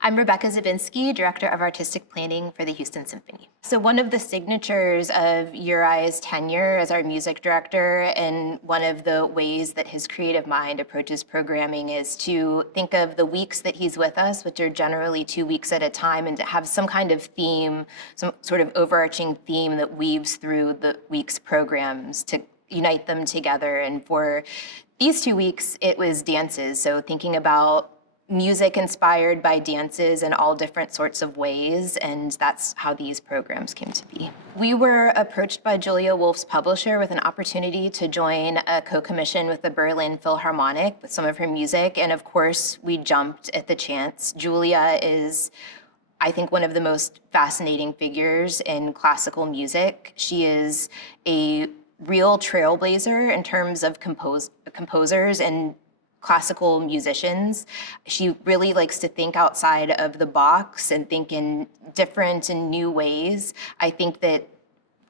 I'm Rebecca Zabinski, Director of Artistic Planning for the Houston Symphony. So one of the signatures of Juraj's tenure as our music director, and one of the ways that his creative mind approaches programming, is to think of the weeks that he's with us, which are generally 2 weeks at a time, and to have some kind of theme, some sort of overarching theme that weaves through the week's programs to unite them together. And for these 2 weeks, it was dances. So thinking about music inspired by dances in all different sorts of ways, and that's how these programs came to be. We were approached by Julia Wolfe's publisher with an opportunity to join a co-commission with the Berlin Philharmonic with some of her music, and of course, we jumped at the chance. Julia is, I think, one of the most fascinating figures in classical music. She is a real trailblazer in terms of composers and classical musicians. She really likes to think outside of the box and think in different and new ways. I think that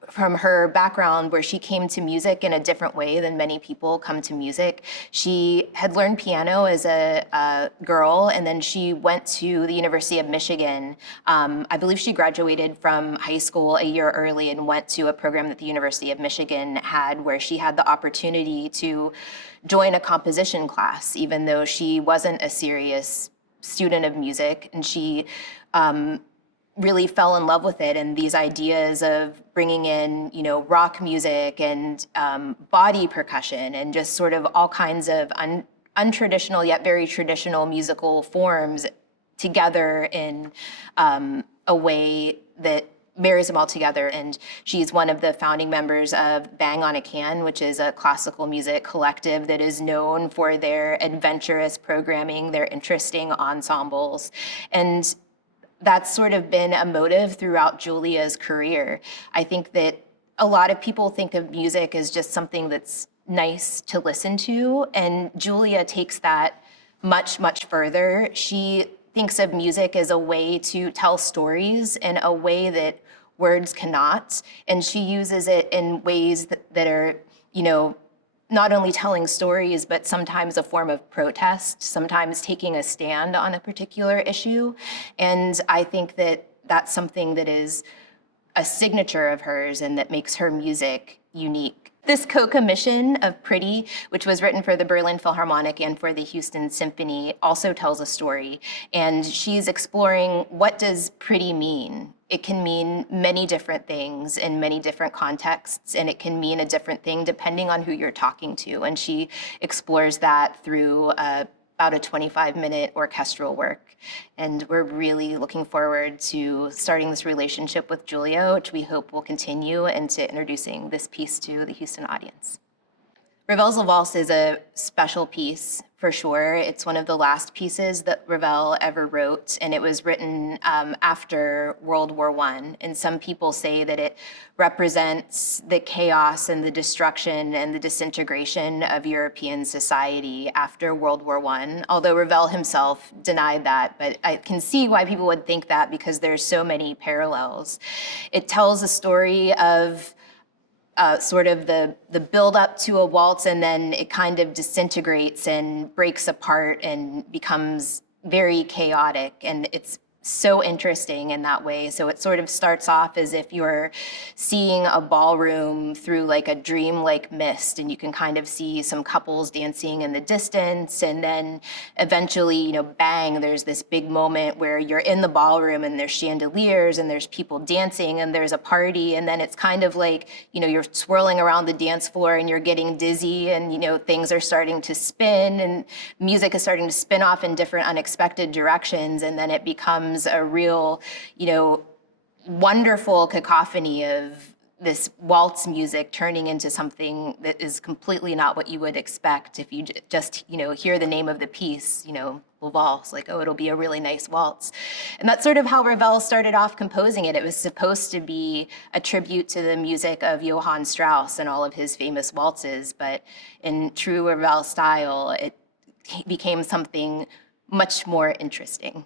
from her background, where she came to music in a different way than many people come to music. She had learned piano as a girl, and then she went to the University of Michigan. I believe she graduated from high school a year early and went to a program that the University of Michigan had, where she had the opportunity to join a composition class, even though she wasn't a serious student of music. And she really fell in love with it, and these ideas of bringing in, rock music and body percussion and just sort of all kinds of untraditional yet very traditional musical forms together in a way that marries them all together. And she's one of the founding members of Bang on a Can, which is a classical music collective that is known for their adventurous programming, their interesting ensembles. And that's sort of been a motive throughout Julia's career. I think that a lot of people think of music as just something that's nice to listen to, and Julia takes that much, much further. She thinks of music as a way to tell stories in a way that words cannot, and she uses it in ways that are, not only telling stories, but sometimes a form of protest, sometimes taking a stand on a particular issue. And I think that that's something that is a signature of hers and that makes her music unique. This co-commission of Pretty, which was written for the Berlin Philharmonic and for the Houston Symphony, also tells a story. And she's exploring, what does pretty mean? It can mean many different things in many different contexts, and it can mean a different thing depending on who you're talking to. And she explores that through about a 25-minute orchestral work. And we're really looking forward to starting this relationship with Julia, which we hope will continue, and to introducing this piece to the Houston audience. Ravel's Valse is a special piece, for sure. It's one of the last pieces that Ravel ever wrote, and it was written after World War I. And some people say that it represents the chaos and the destruction and the disintegration of European society after World War I, although Ravel himself denied that. But I can see why people would think that, because there's so many parallels. It tells a story of sort of the build up to a waltz, and then it kind of disintegrates and breaks apart and becomes very chaotic. And it's so interesting in that way. So it sort of starts off as if you're seeing a ballroom through like a dream-like mist, and you can kind of see some couples dancing in the distance, and then eventually, bang, there's this big moment where you're in the ballroom and there's chandeliers and there's people dancing and there's a party, and then it's kind of like, you're swirling around the dance floor and you're getting dizzy, and things are starting to spin and music is starting to spin off in different unexpected directions, and then it becomes a real, wonderful cacophony of this waltz music turning into something that is completely not what you would expect if you just, hear the name of the piece, valse, like, oh, it'll be a really nice waltz. And that's sort of how Ravel started off composing it. It was supposed to be a tribute to the music of Johann Strauss and all of his famous waltzes, but in true Ravel style, it became something much more interesting.